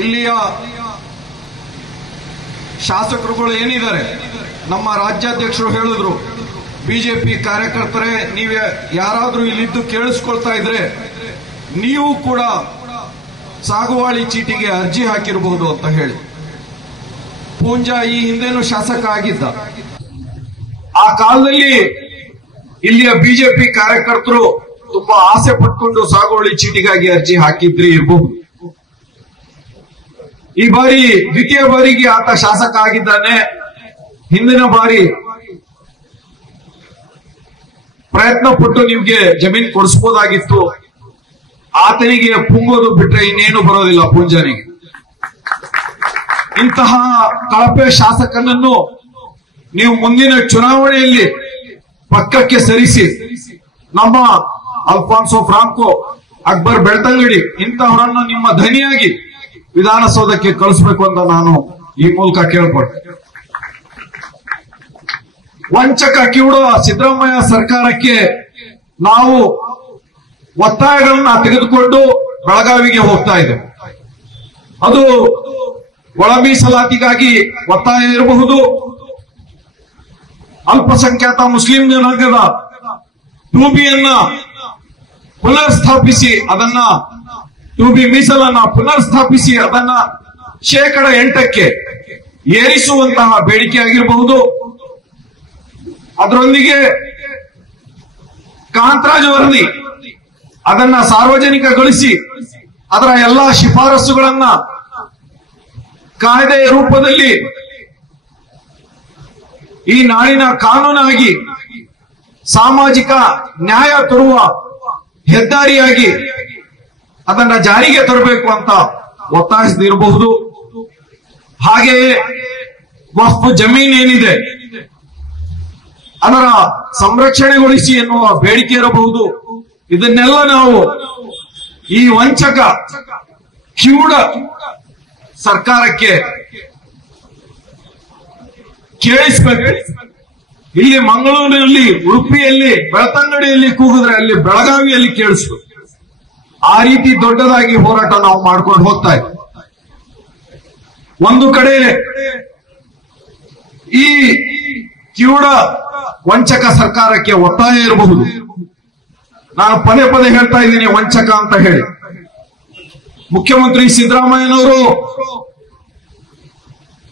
ಇಲ್ಲಿಯ ಶಾಸಕರುಗಳು ಏನಿದ್ದಾರೆ, ನಮ್ಮ ರಾಜ್ಯಾಧ್ಯಕ್ಷರು ಹೇಳಿದ್ರು, ಬಿಜೆಪಿ ಕಾರ್ಯಕರ್ತರೇ ನೀವು ಯಾರಾದ್ರೂ ಇಲ್ಲಿದ್ದು ಕೇಳಿಸ್ಕೊಳ್ತಾ ಇದ್ರೆ ನೀವು ಕೂಡ ಸಾಗುವಾಳಿ ಚೀಟಿಗೆ ಅರ್ಜಿ ಹಾಕಿರಬಹುದು ಅಂತ ಹೇಳಿ. ಪೂಂಜಾ ಈ ಹಿಂದೆನೂ ಶಾಸಕ ಆಗಿದ್ದ. ಆ ಕಾಲದಲ್ಲಿ ಇಲ್ಲಿಯ ಬಿಜೆಪಿ ಕಾರ್ಯಕರ್ತರು ತುಂಬಾ ಆಸೆ ಪಟ್ಕೊಂಡು ಸಾಗುವಳಿ ಚೀಟಿಗಾಗಿ ಅರ್ಜಿ ಹಾಕಿದ್ರಿ ಇರಬಹುದು. ಈ ಬಾರಿ ದ್ವಿತೀಯ ಬಾರಿಗೆ ಆತ ಶಾಸಕ ಆಗಿದ್ದಾನೆ. ಹಿಂದಿನ ಬಾರಿ ಪ್ರಯತ್ನ ಪಟ್ಟು ನಿಮ್ಗೆ ಜಮೀನು ಕೊಡಿಸಬಹುದಾಗಿತ್ತು. ಆತನಿಗೆ ಪುಂಗೋದು ಬಿಟ್ರೆ ಇನ್ನೇನು ಬರೋದಿಲ್ಲ ಪೂಂಜಾನಿಗೆ. ಇಂತಹ ಕಳಪೆ ಶಾಸಕನನ್ನು ನೀವು ಮುಂದಿನ ಚುನಾವಣೆಯಲ್ಲಿ ಪಕ್ಕಕ್ಕೆ ಸರಿಸಿ ನಮ್ಮ ಅಲ್ಫಾನ್ಸೋ ಫ್ರಾಂಕೋ, ಅಕ್ಬರ್ ಬೆಳ್ತಂಗಡಿ ಇಂತಹವರನ್ನು ನಿಮ್ಮ ಧನಿಯಾಗಿ ವಿಧಾನಸೌಧಕ್ಕೆ ಕಳಿಸಬೇಕು ಅಂತ ನಾನು ಈ ಮೂಲಕ ಕೇಳ್ಕೊಳ್ತೇನೆ. ವಂಚಕ ಕಿವುಡ ಸಿದ್ದರಾಮಯ್ಯ ಸರ್ಕಾರಕ್ಕೆ ನಾವು ಒತ್ತಾಯಗಳನ್ನ ತೆಗೆದುಕೊಂಡು ಬೆಳಗಾವಿಗೆ ಹೋಗ್ತಾ ಇದ್ದೇವೆ. ಅದು ಒಳ ಮೀಸಲಾತಿಗಾಗಿ ಒತ್ತಾಯ ಇರಬಹುದು, ಅಲ್ಪಸಂಖ್ಯಾತ ಮುಸ್ಲಿಂ ಜನಾಂಗದ 2B ಪುನರ್ ಸ್ಥಾಪಿಸಿ ಅದನ್ನ 2B ಮೀಸಲನ್ನ ಪುನರ್ ಸ್ಥಾಪಿಸಿ ಅದನ್ನ 8% ಏರಿಸುವಂತಹ ಬೇಡಿಕೆ ಆಗಿರಬಹುದು. ಅದರೊಂದಿಗೆ ಕಾಂತರಾಜ್ ವರದಿ ಅದನ್ನ ಸಾರ್ವಜನಿಕಗೊಳಿಸಿ ಅದರ ಎಲ್ಲಾ ಶಿಫಾರಸುಗಳನ್ನ ಕಾಯ್ದೆಯ ರೂಪದಲ್ಲಿ ಈ ನಾಡಿನ ಕಾನೂನಾಗಿ ಸಾಮಾಜಿಕ ನ್ಯಾಯ ತರುವ ಹೆದ್ದಾರಿಯಾಗಿ ಅದನ್ನ ಜಾರಿಗೆ ತರಬೇಕು ಅಂತ ಒತ್ತಾಯಿಸದಿರಬಹುದು. ಹಾಗೆಯೇ ವಕ್ಫ್ ಜಮೀನ್ ಏನಿದೆ ಅದರ ಸಂರಕ್ಷಣೆಗೊಳಿಸಿ ಎನ್ನುವ ಬೇಡಿಕೆ ಇರಬಹುದು. ಇದನ್ನೆಲ್ಲ ನಾವು ಈ ವಂಚಕ ಕಿವುಡ ಸರ್ಕಾರಕ್ಕೆ ಕೇಳಿಸಬೇಕು. ಇಲ್ಲಿ ಮಂಗಳೂರಿನಲ್ಲಿ, ಉಡುಪಿಯಲ್ಲಿ, ಬೆಳ್ತಂಗಡಿಯಲ್ಲಿ ಕೂಗಿದ್ರೆ ಅಲ್ಲಿ ಬೆಳಗಾವಿಯಲ್ಲಿ ಕೇಳಿಸ್ಬೇಕು. ಆ ರೀತಿ ದೊಡ್ಡದಾಗಿ ಹೋರಾಟ ನಾವು ಮಾಡ್ಕೊಂಡು ಹೋಗ್ತಾ ಇದ್ದೀವಿ. ಒಂದು ಕಡೆ ಈ ಕಿವುಡ ವಂಚಕ ಸರ್ಕಾರಕ್ಕೆ ಒತ್ತಾಯ ಇರಬಹುದು. ನಾನು ಪದೇ ಪದೇ ಹೇಳ್ತಾ ಇದ್ದೀನಿ ವಂಚಕ ಅಂತ ಹೇಳಿ. ಮುಖ್ಯಮಂತ್ರಿ ಸಿದ್ದರಾಮಯ್ಯನವರು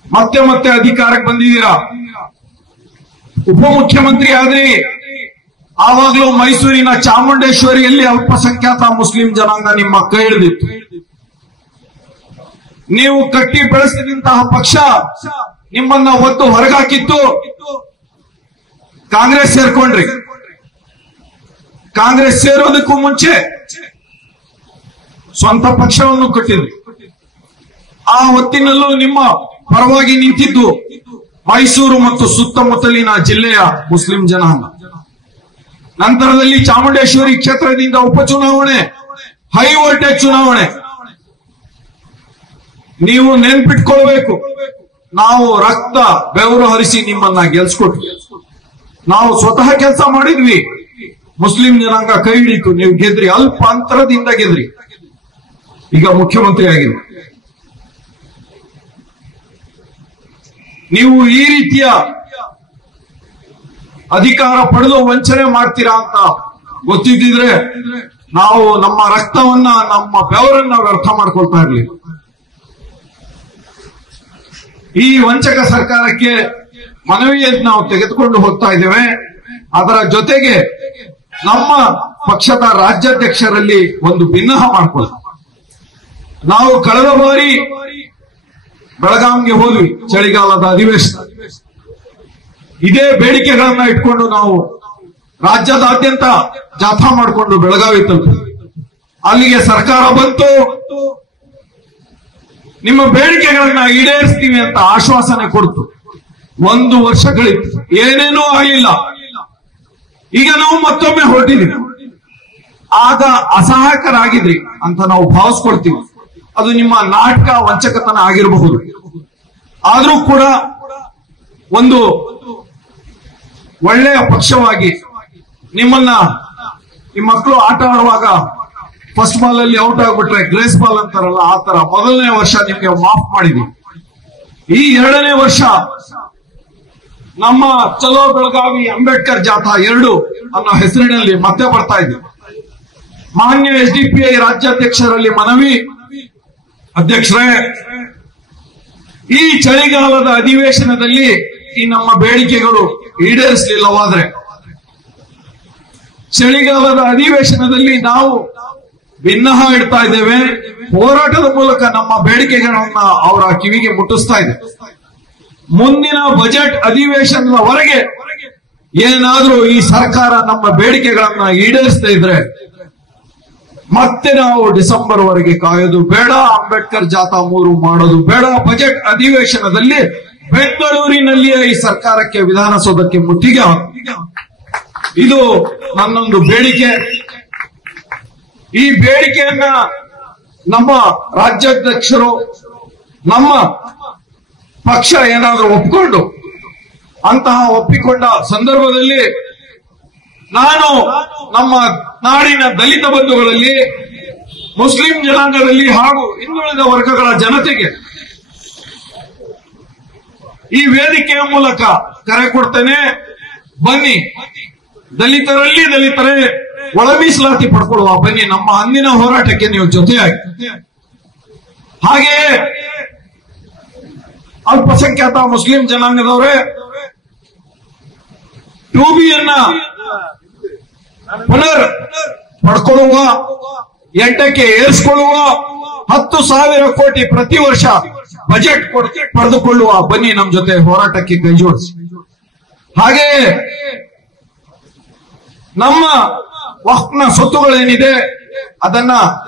ಮತ್ತೆ ಮತ್ತೆ ಅಧಿಕಾರಕ್ಕೆ ಬಂದಿದ್ದೀರಾ. ಉಪಮುಖ್ಯಮಂತ್ರಿ ಆದ್ರಿ, ಆವಾಗಲೂ ಮೈಸೂರಿನ ಚಾಮುಂಡೇಶ್ವರಿಯಲ್ಲಿ ಅಲ್ಪಸಂಖ್ಯಾತ ಮುಸ್ಲಿಂ ಜನಾಂಗ ನಿಮ್ಮ ಕೈ ಹಿಡಿದಿತ್ತು. ನೀವು ಕಟ್ಟಿ ಬೆಳೆಸಿದಂತಹ ಪಕ್ಷ ನಿಮ್ಮನ್ನ ಒದ್ದು ಹೊರಗಾಕಿತ್ತು. ಕಾಂಗ್ರೆಸ್ ಸೇರ್ಕೊಂಡ್ರಿ. ಕಾಂಗ್ರೆಸ್ ಸೇರೋದಕ್ಕೂ ಮುಂಚೆ ಸ್ವಂತ ಪಕ್ಷವನ್ನು ಕಟ್ಟಿದ್ರಿ. ಆ ಹೊತ್ತಿನಲ್ಲೂ ನಿಮ್ಮ ಪರವಾಗಿ ನಿಂತಿದ್ದು ಮೈಸೂರು ಮತ್ತು ಸುತ್ತಮುತ್ತಲಿನ ಜಿಲ್ಲೆಯ ಮುಸ್ಲಿಂ ಜನಾಂಗ. ನಂತರದಲ್ಲಿ ಚಾಮುಂಡೇಶ್ವರಿ ಕ್ಷೇತ್ರದಿಂದ ಉಪಚುನಾವಣೆ, ಹೈ ವೋಲ್ಟೇಜ್ ಚುನಾವಣೆ. ನೀವು ನೆನ್ಪಿಟ್ಕೊಳ್ಬೇಕು, ನಾವು ರಕ್ತ ಬೆವರು ಹರಿಸಿ ನಿಮ್ಮನ್ನ ಗೆಲ್ಸ್ಕೊಟ್ವಿ. ನಾವು ಸ್ವತಃ ಕೆಲಸ ಮಾಡಿದ್ವಿ. ಮುಸ್ಲಿಂ ಜನಾಂಗ ಕೈ ಹಿಡಿತು, ನೀವು ಗೆದ್ರಿ, ಅಲ್ಪ ಅಂತರದಿಂದ ಗೆದ್ರಿ. ಈಗ ಮುಖ್ಯಮಂತ್ರಿ ಆಗಿದ್ರಿ. ನೀವು ಈ ರೀತಿಯ ಅಧಿಕಾರ ಪಡೆದು ವಂಚನೆ ಮಾಡ್ತೀರಾ ಅಂತ ಗೊತ್ತಿದ್ದಿದ್ರೆ ನಾವು ನಮ್ಮ ರಕ್ತವನ್ನ, ನಮ್ಮ ಬೆವರನ್ನ ವ್ಯರ್ಥ ಮಾಡ್ಕೊಳ್ತಾ ಇರ್ಲಿ. ಈ ವಂಚಕ ಸರ್ಕಾರಕ್ಕೆ ಮನವಿಯನ್ನು ನಾವು ತೆಗೆದುಕೊಂಡು ಹೋಗ್ತಾ ಇದ್ದೇವೆ. ಅದರ ಜೊತೆಗೆ ನಮ್ಮ ಪಕ್ಷದ ರಾಜ್ಯಾಧ್ಯಕ್ಷರಲ್ಲಿ ಒಂದು ಭಿನ್ನಹ ಮಾಡ್ಕೊಳ್ಳಿ. ನಾವು ಕಳೆದ ಬಾರಿ ಬೆಳಗಾಂಗೆ ಹೋದ್ವಿ, ಚಳಿಗಾಲದ ಅಧಿವೇಶನ. ಇದೇ ಬೇಡಿಕೆಗಳನ್ನ ಇಟ್ಕೊಂಡು ನಾವು ರಾಜ್ಯದಾದ್ಯಂತ ಜಾಥಾ ಮಾಡಿಕೊಂಡು ಬೆಳಗಾವಿ ತಲುಪಿದ್ವಿ. ಅಲ್ಲಿಗೆ ಸರ್ಕಾರ ಬಂತು, ನಿಮ್ಮ ಬೇಡಿಕೆಗಳನ್ನ ಈಡೇರಿಸ್ತೀವಿ ಅಂತ ಆಶ್ವಾಸನೆ ಕೊಡ್ತು. 1 ವರ್ಷ ಕಳೀತು, ಏನೇನೂ ಆಗಲಿಲ್ಲ. ಈಗ ನಾವು ಮತ್ತೊಮ್ಮೆ ಹೊರಟಿದ್ದೀವಿ. ಆಗ ಅಸಹಾಯಕರಾಗಿದ್ರಿ ಅಂತ ನಾವು ಭಾವಿಸ್ಕೊಳ್ತೀವಿ. ಅದು ನಿಮ್ಮ ನಾಟಕ ವಂಚಕತನ ಆಗಿರಬಹುದು. ಆದ್ರೂ ಕೂಡ ಒಂದು ಒಳ್ಳೆಯ ಪಕ್ಷವಾಗಿ ನಿಮ್ಮನ್ನ, ನಿಮ್ಮ ಮಕ್ಕಳು ಆಟ ಆಡುವಾಗ ಫಸ್ಟ್ ಬಾಲ್ ಅಲ್ಲಿ ಔಟ್ ಆಗ್ಬಿಟ್ರೆ ಗ್ರೇಸ್ ಬಾಲ್ ಅಂತಾರಲ್ಲ, ಆ ತರ ಮೊದಲನೇ ವರ್ಷ ನಿಮ್ಗೆ ಮಾಫ್ ಮಾಡಿದ್ವಿ. ಈ ಎರಡನೇ ವರ್ಷ ನಮ್ಮ ಚಲೋ ಬೆಳಗಾವಿ ಅಂಬೇಡ್ಕರ್ ಜಾಥಾ 2 ಅನ್ನೋ ಹೆಸರಿನಲ್ಲಿ ಮತ್ತೆ ಬರ್ತಾ ಇದೆ. ಮಾನ್ಯ SDPI ರಾಜ್ಯಾಧ್ಯಕ್ಷರಲ್ಲಿ ಮನವಿ, ಅಧ್ಯಕ್ಷರೇ, ಈ ಚಳಿಗಾಲದ ಅಧಿವೇಶನದಲ್ಲಿ ಈ ನಮ್ಮ ಬೇಡಿಕೆಗಳು ಈಡೇರಿಸಲಿಲ್ಲವಾದ್ರೆ ಚಳಿಗಾಲದ ಅಧಿವೇಶನದಲ್ಲಿ ನಾವು ಭಿನ್ನಹ ಇಡ್ತಾ ಇದ್ದೇವೆ. ಹೋರಾಟದ ಮೂಲಕ ನಮ್ಮ ಬೇಡಿಕೆಗಳನ್ನ ಅವರ ಕಿವಿಗೆ ಮುಟ್ಟಿಸ್ತಾ ಇದೆ. ಮುಂದಿನ ಬಜೆಟ್ ಅಧಿವೇಶನದವರೆಗೆ ಏನಾದ್ರೂ ಈ ಸರ್ಕಾರ ನಮ್ಮ ಬೇಡಿಕೆಗಳನ್ನ ಈಡೇರಿಸದೇ ಇದ್ರೆ ಮತ್ತೆ ನಾವು ಡಿಸೆಂಬರ್ ವರೆಗೆ ಕಾಯೋದು ಬೇಡ, ಅಂಬೇಡ್ಕರ್ ಜಾಥಾ 3 ಮಾಡೋದು ಬೇಡ. ಬಜೆಟ್ ಅಧಿವೇಶನದಲ್ಲಿ ಬೆಂಗಳೂರಿನಲ್ಲಿಯೇ ಈ ಸರ್ಕಾರಕ್ಕೆ ವಿಧಾನಸೌಧಕ್ಕೆ ಮುತ್ತಿಗೆ ಹಾಕು. ಇದು ನನ್ನೊಂದು ಬೇಡಿಕೆ. ಈ ಬೇಡಿಕೆಯನ್ನ ನಮ್ಮ ರಾಜ್ಯಾಧ್ಯಕ್ಷರು, ನಮ್ಮ ಪಕ್ಷ ಏನಾದರೂ ಒಪ್ಪಿಕೊಂಡು, ಅಂತಹ ಒಪ್ಪಿಕೊಂಡ ಸಂದರ್ಭದಲ್ಲಿ ನಾನು ನಮ್ಮ ನಾಡಿನ ದಲಿತ ಬಂಧುಗಳಲ್ಲಿ, ಮುಸ್ಲಿಂ ಜನಾಂಗದಲ್ಲಿ ಹಾಗೂ ಹಿಂದುಳಿದ ವರ್ಗಗಳ ಜನತೆಗೆ ಈ ವೇದಿಕೆಯ ಮೂಲಕ ಕರೆ ಕೊಡ್ತೇನೆ. ಬನ್ನಿ, ದಲಿತರೇ ಒಳ ಮೀಸಲಾತಿ ಪಡ್ಕೊಳ್ಳುವ, ಬನ್ನಿ, ನಮ್ಮ ಅಂದಿನ ಹೋರಾಟಕ್ಕೆ ನೀವು ಜೊತೆಯಾಗಿ. ಹಾಗೆಯೇ ಅಲ್ಪಸಂಖ್ಯಾತ ಮುಸ್ಲಿಂ ಜನಾಂಗದವರೇ 2B ಪುನರ್ ಪಡ್ಕೊಳ್ಳುವ, 8ಕ್ಕೆ ಏರಿಸಿಕೊಳ್ಳುವ, 10,000 ಕೋಟಿ ಪ್ರತಿ ವರ್ಷ ಬಜೆಟ್ ಪಡೆದುಕೊಳ್ಳುವ, ಬನ್ನಿ ನಮ್ಮ ಜೊತೆ ಹೋರಾಟಕ್ಕೆ ಕೈ ಜೋಡಿಸಿ. ಹಾಗೆಯೇ ನಮ್ಮ ವಕ್ಫ್ನ ಸ್ವತ್ತುಗಳೇನಿದೆ ಅದನ್ನ